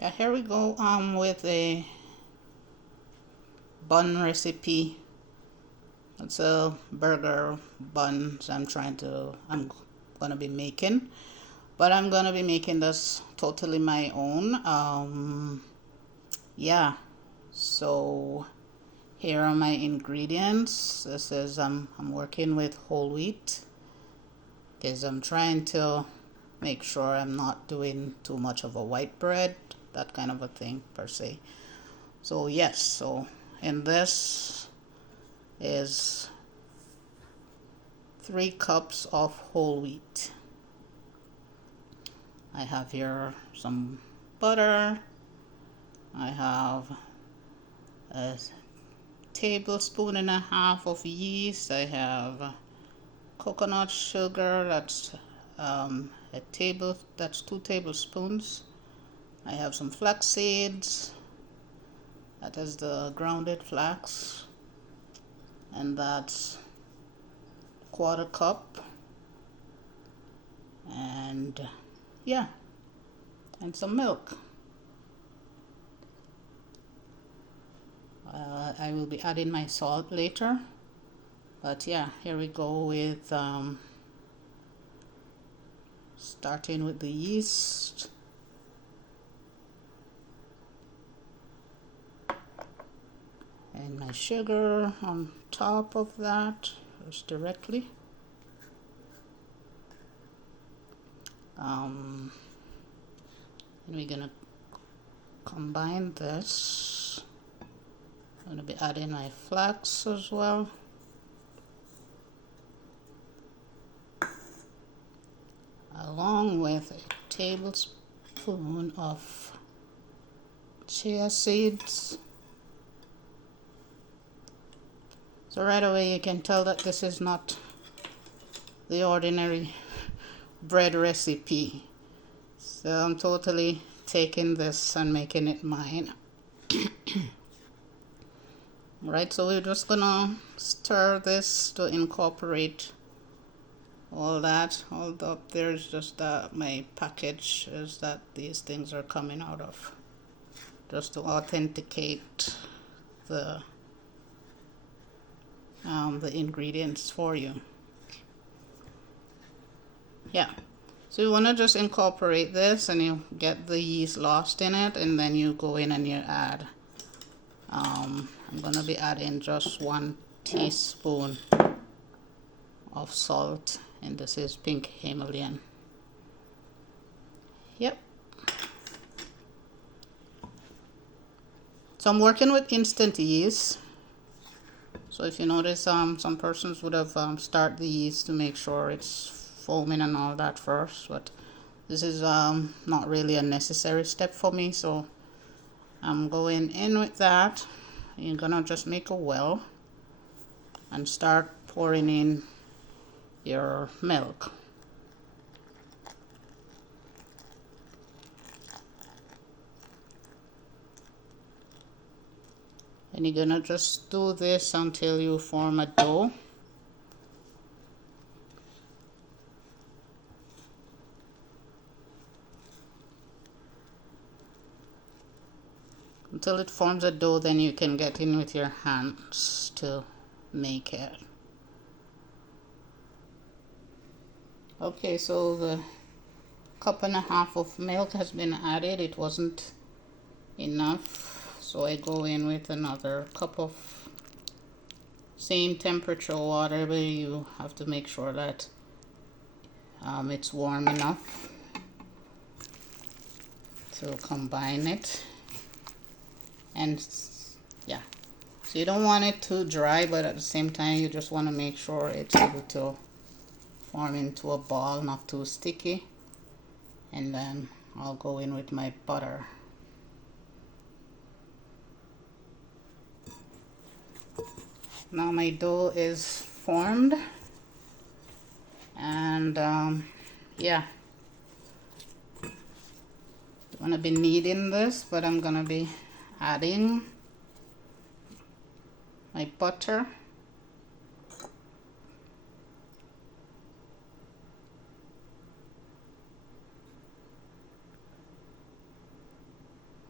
Yeah, here we go with a bun recipe. It's a burger buns I'm gonna be making, but I'm gonna be making this totally my own. Yeah, so here are my ingredients. This is I'm working with whole wheat because I'm trying to make sure I'm not doing too much of a white bread, that kind of a thing per se. So yes, so in this is 3 cups of whole wheat. I have here some butter. I have a tablespoon and a half of yeast. I have coconut sugar, that's that's 2 tablespoons. I have some flax seeds, that is the grounded flax, and that's 1/4 cup. And yeah, and some milk. I will be adding my salt later, but yeah, here we go with starting with the yeast. And my sugar on top of that, just directly. And we're gonna combine this. I'm gonna be adding my flax as well. Along with a tablespoon of chia seeds. So right away you can tell that this is not the ordinary bread recipe. So I'm totally taking this and making it mine. Right, so we're just gonna stir this to incorporate all that. All up there is just that my package is that these things are coming out of, just to authenticate the ingredients for you. Yeah, so you want to just incorporate this and you get the yeast lost in it, and then you go in and you add I'm gonna be adding just 1 teaspoon of salt, and this is pink Himalayan. Yep. So I'm working with instant yeast. So if you notice, some persons would have start the yeast to make sure it's foaming and all that first, but this is not really a necessary step for me, so I'm going in with that. You're gonna just make a well and start pouring in your milk. And you're gonna just do this until you form a dough. Until it forms a dough, then you can get in with your hands to make it. Okay, so the 1.5 cups of milk has been added. It wasn't enough, so I go in with another cup of same temperature water, but you have to make sure that it's warm enough to combine it. And yeah, so you don't want it too dry, but at the same time you just want to make sure it's able to form into a ball, not too sticky. And then I'll go in with my butter. Now my dough is formed, and yeah, I'm gonna be kneading this, but I'm gonna be adding my butter,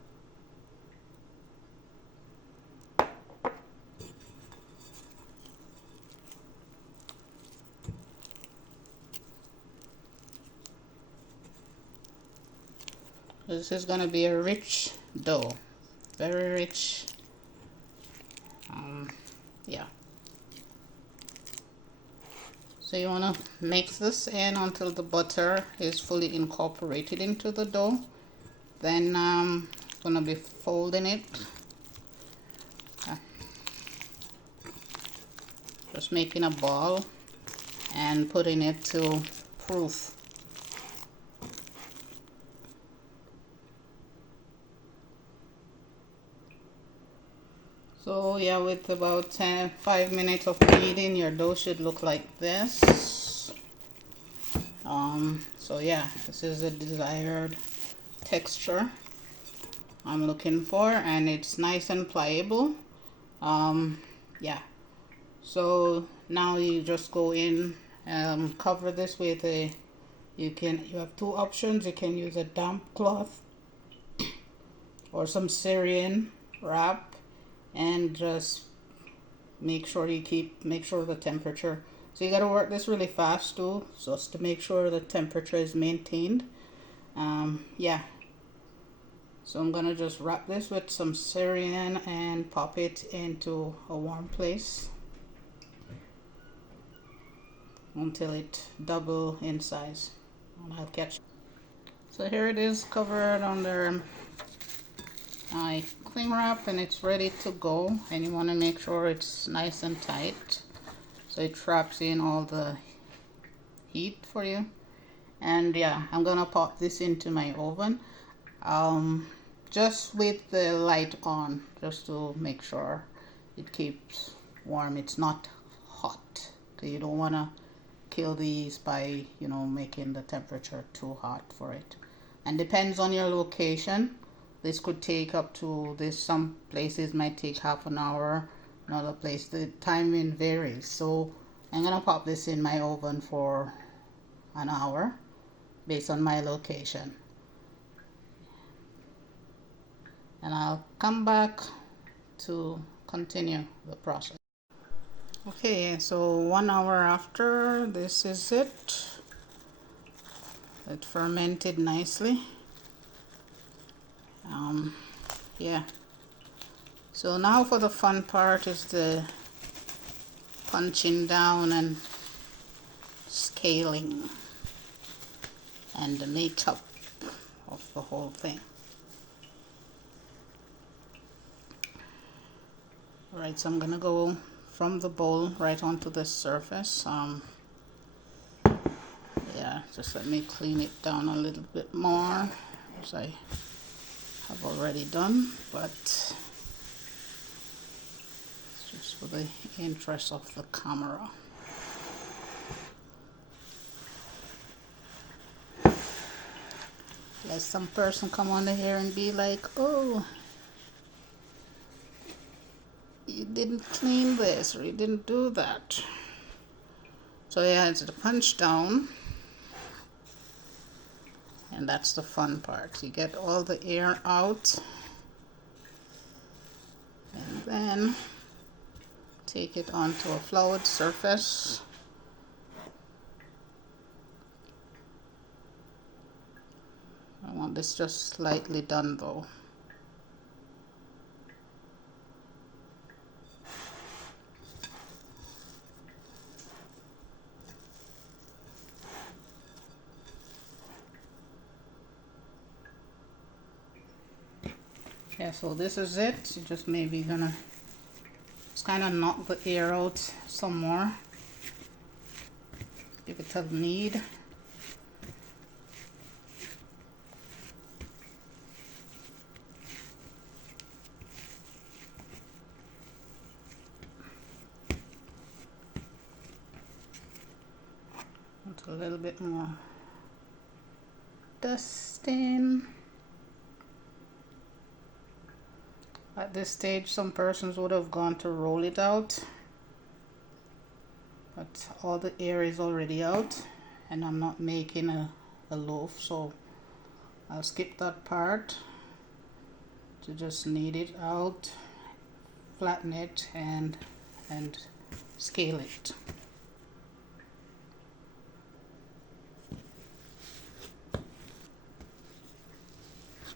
This is going to be a rich dough, very rich. Yeah. So you want to mix this in until the butter is fully incorporated into the dough. Then I'm going to be folding it. Just making a ball and putting it to proof. So yeah, with about 5 minutes of kneading, your dough should look like this. So yeah, this is the desired texture I'm looking for, and it's nice and pliable. Yeah. So now you just go in, cover this with you have two options. You can use a damp cloth or some Syrian wrap, and just make sure the temperature. So you got to work this really fast too, just to make sure the temperature is maintained. Yeah. So I'm gonna just wrap this with some Syrian and pop it into a warm place until it double in size, and I'll catch. So here it is, covered under my cling wrap, and it's ready to go. And you want to make sure it's nice and tight so it traps in all the heat for you. And yeah, I'm gonna pop this into my oven, just with the light on, just to make sure it keeps warm. It's not hot, because you don't want to kill these by, you know, making the temperature too hot for it. And depends on your location. This could take up to this. Some places might take half an hour, another place the timing varies. So I'm gonna pop this in my oven for an hour based on my location, and I'll come back to continue the process. Okay, so 1 hour after, this is it. It fermented nicely. Yeah. So now for the fun part is the punching down and scaling and the makeup of the whole thing. Alright, so I'm gonna go from the bowl right onto the surface. Yeah, just let me clean it down a little bit more, as I have already done, but it's just for the interest of the camera. Let some person come on here and be like, oh, you didn't clean this, or you didn't do that. So yeah, it's the punch down, and that's the fun part. You get all the air out, and then take it onto a floured surface. I want this just slightly done though. Yeah, so this is it. You just maybe gonna just kind of knock the air out some more. Give it a knead. A little bit more dusting. At this stage, some persons would have gone to roll it out, but all the air is already out, and I'm not making a loaf, so I'll skip that part to just knead it out, flatten it, and scale it.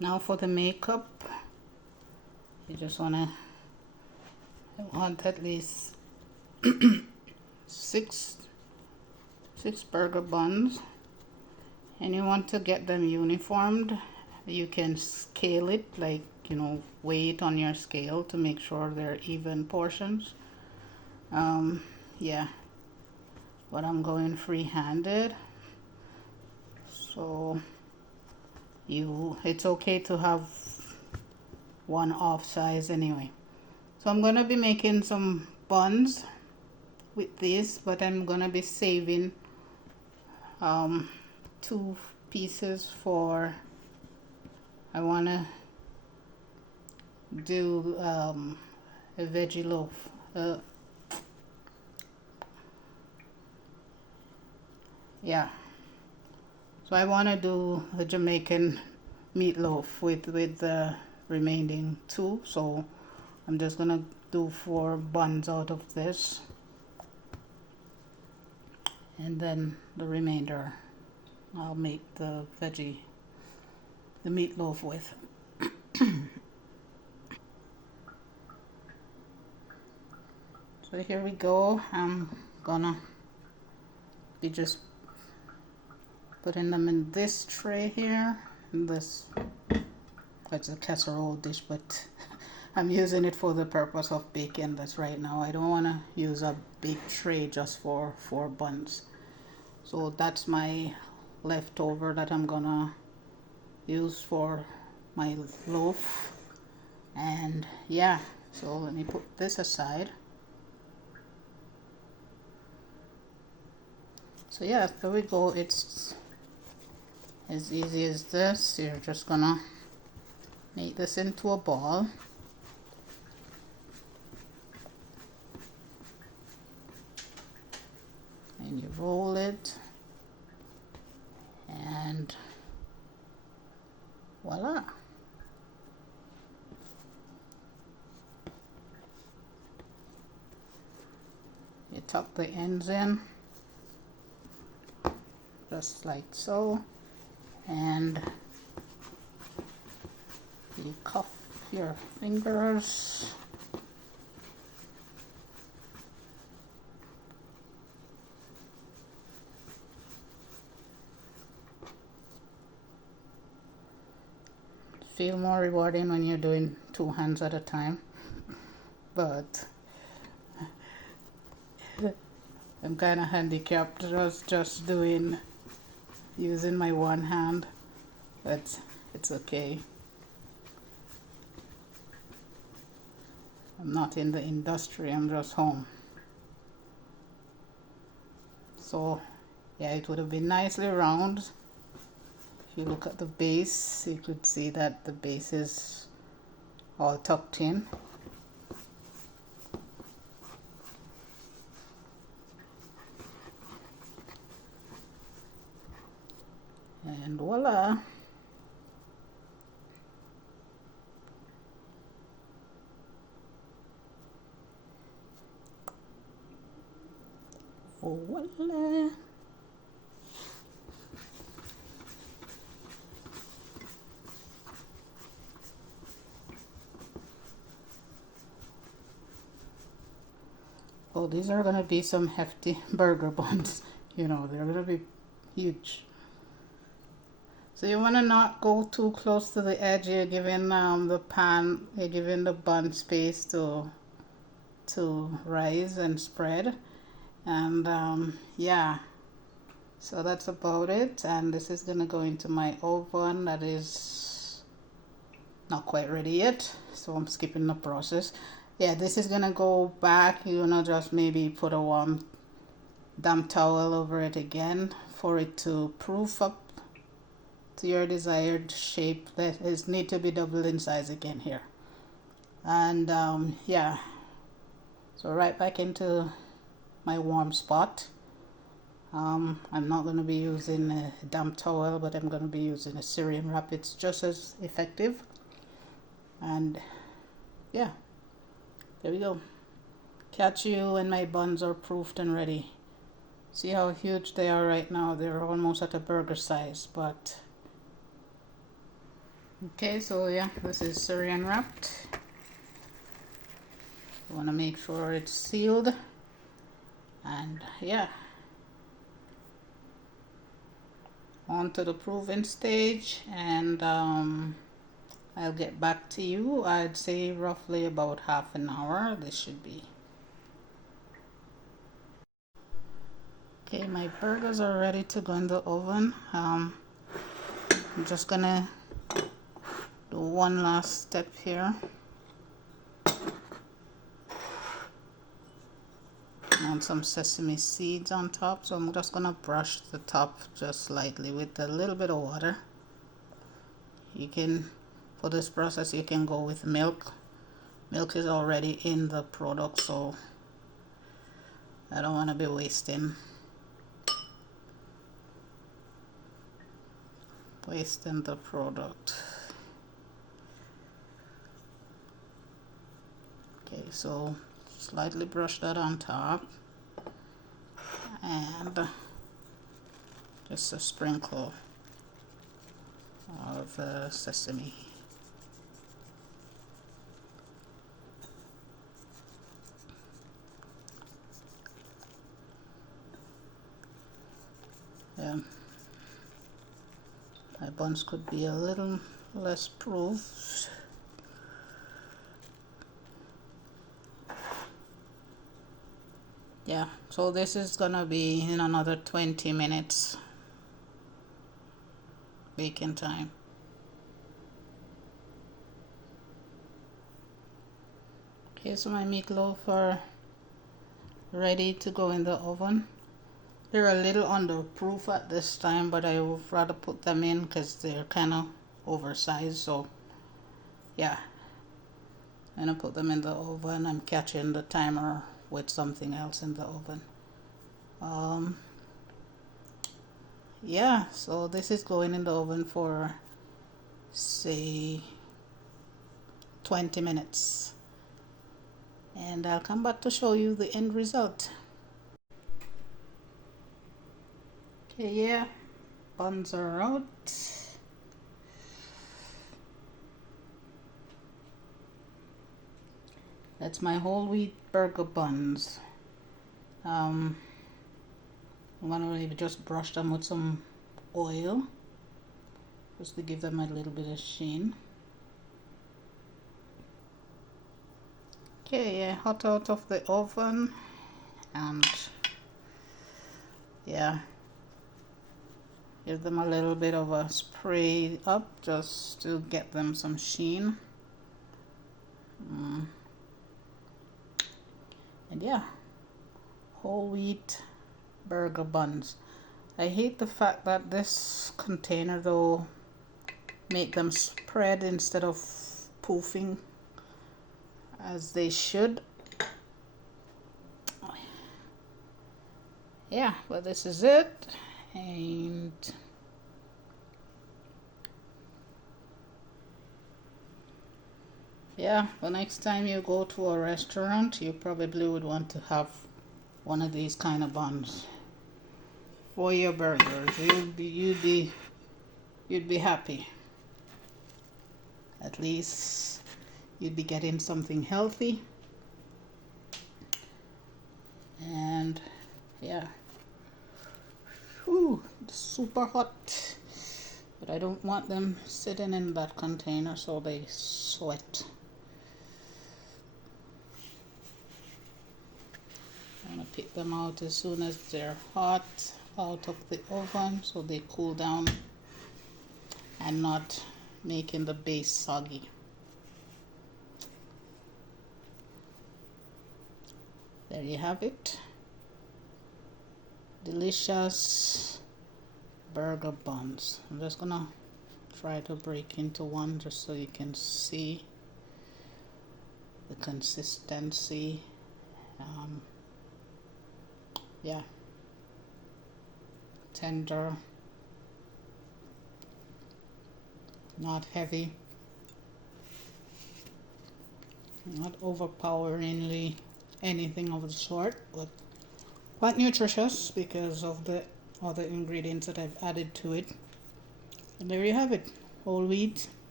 Now for the makeup, you just I want at least six burger buns, and you want to get them uniformed. You can scale it, like, you know, weigh it on your scale to make sure they're even portions. Yeah, but I'm going free-handed, so it's okay to have one off size anyway. So I'm gonna be making some buns with this, but I'm gonna be saving 2 pieces for, I wanna do a veggie loaf. Yeah, so I want to do a Jamaican meatloaf with the remaining 2, so I'm just gonna do 4 buns out of this, and then the remainder I'll make the meatloaf with. So here we go. I'm gonna be just putting them in this tray here. It's a casserole dish, but I'm using it for the purpose of baking this right now. I don't want to use a big tray just for 4 buns. So that's my leftover that I'm gonna use for my loaf. And yeah, so let me put this aside. So yeah, there we go. It's as easy as this. You're just gonna make this into a ball. And you roll it. And voila. You tuck the ends in, just like so, and you cuff your fingers. Feel more rewarding when you're doing 2 hands at a time, but I'm kind of handicapped just using my one hand, but it's okay. I'm not in the industry, I'm just home. So yeah, it would have been nicely round. If you look at the base, you could see that the base is all tucked in. And voila. Voila. Oh, these are gonna be some hefty burger buns. You know, they're gonna be huge. So you wanna not go too close to the edge. You're giving you're giving the bun space to rise and spread. And yeah, so that's about it. And this is gonna go into my oven that is not quite ready yet, so I'm skipping the process. Yeah, this is gonna go back. You're gonna just maybe put a warm damp towel over it again for it to proof up to your desired shape. That is need to be doubled in size again here. And yeah, so right back into my warm spot. I'm not going to be using a damp towel, but I'm going to be using a Syrian wrap. It's just as effective. And yeah, there we go. Catch you when my buns are proofed and ready. See how huge they are right now. They're almost at a burger size, but Okay, so yeah, this is saran wrapped. You want to make sure it's sealed, and yeah, on to the proving stage, and I'll get back to you. I'd say roughly about half an hour this should be. Okay, my burgers are ready to go in the oven. I'm just gonna do one last step here. And some sesame seeds on top, so I'm just gonna brush the top just lightly with a little bit of water. You can, for this process, you can go with milk. Milk is already in the product, so I don't want to be wasting the product. Okay, so slightly brush that on top, and just a sprinkle of sesame. Yeah, my buns could be a little less proof. Yeah, so this is gonna be in another 20 minutes baking time. Okay, so my meatloaf are ready to go in the oven. They're a little underproof at this time, but I would rather put them in because they're kind of oversized. So yeah, I'm gonna put them in the oven. I'm catching the timer with something else in the oven. Yeah, so this is going in the oven for say 20 minutes, and I'll come back to show you the end result. Okay, yeah, buns are out. That's my whole wheat burger buns. I'm gonna maybe just brush them with some oil just to give them a little bit of sheen. Okay, yeah, hot out of the oven, and yeah, give them a little bit of a spray up just to get them some sheen. And yeah, whole wheat burger buns. I hate the fact that this container though make them spread instead of poofing as they should. Yeah, but this is it. And yeah, the next time you go to a restaurant, you probably would want to have one of these kind of buns for your burgers. You'd be happy. At least you'd be getting something healthy. And yeah, whew, super hot. But I don't want them sitting in that container so they sweat. I'm gonna pick them out as soon as they're hot out of the oven so they cool down and not making the base soggy. There you have it. Delicious burger buns. I'm just gonna try to break into one just so you can see the consistency. Yeah, tender, not heavy, not overpoweringly anything of the sort, but quite nutritious because of the other ingredients that I've added to it. And there you have it, whole wheat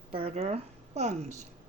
burger buns.